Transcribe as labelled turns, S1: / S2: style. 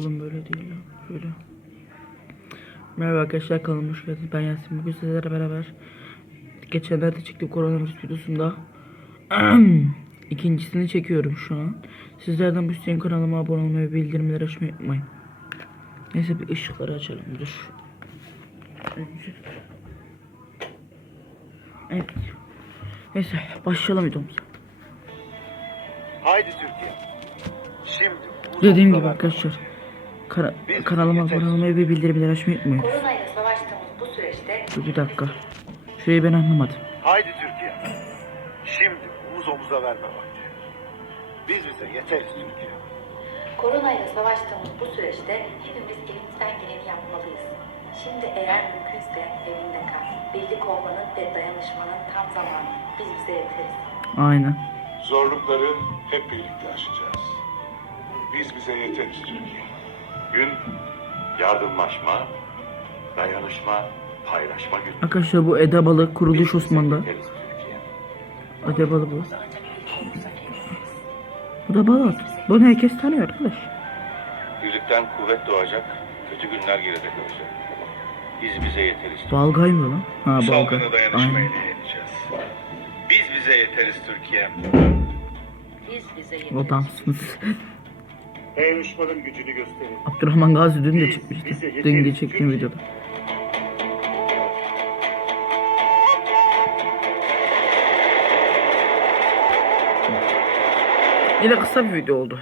S1: Oğlum böyle değil ya. Şöyle. Merhaba arkadaşlar kanalıma hoş geldiniz. Ben Yasin. Bugün sizlerle beraber geçenlerde çektiğim koronavirüs videosunda ikincisini çekiyorum şu an. Sizlerden bu isteyen kanalıma abone olmayı ve bildirimleri açmayı unutmayın. Neyse bir ışıkları açalım. Dur. Evet. Neyse başlayalım videomuza.
S2: Haydi Türkiye. Şimdi
S1: Dediğim gibi arkadaşlar kana- kanalıma abone olmayı ve bildirimleri açmayı unutmayın.
S3: Koronayla savaştığımız bu süreçte
S1: Dur bir dakika. Şurayı ben anlamadım.
S2: Haydi Türkiye. Şimdi omuz omuza verme vakti. Biz bize yeteriz Türkiye.
S3: koronayla savaştığımız bu süreçte hepimiz elimizden geleni yapmalıyız. Şimdi eğer mümkünse evinde kal. Birlik olmanın ve dayanışmanın tam zamanı. Biz bize yeteriz.
S1: Aynen.
S4: Zorlukları hep birlikte aşacağız. Biz bize yeteriz Türkiye.
S5: Gün yardımlaşma, dayanışma, paylaşma günü.
S1: Arkadaşlar bu Edebalı kuruluş Osman'da.
S5: yeteriz.
S1: Edebalı bu. Bu da Balat. Bunu herkes tanıyor arkadaş.
S5: Birlikten kuvvet doğacak, kötü günler geride kalacak. Biz bize yeteriz.
S1: Balgay mı lan? Ha Balgay.
S4: Salgını dayanışmayla
S1: Aynen.
S4: yeneceğiz. Biz bize yeteriz Türkiye.
S3: Biz bize
S1: O dansınız.
S2: Dayanışmanın gücünü gösterin.
S1: Abdurrahman Gazi dün de çıkmıştı. Dün de çektiğim videoda. Yine kısa bir video oldu.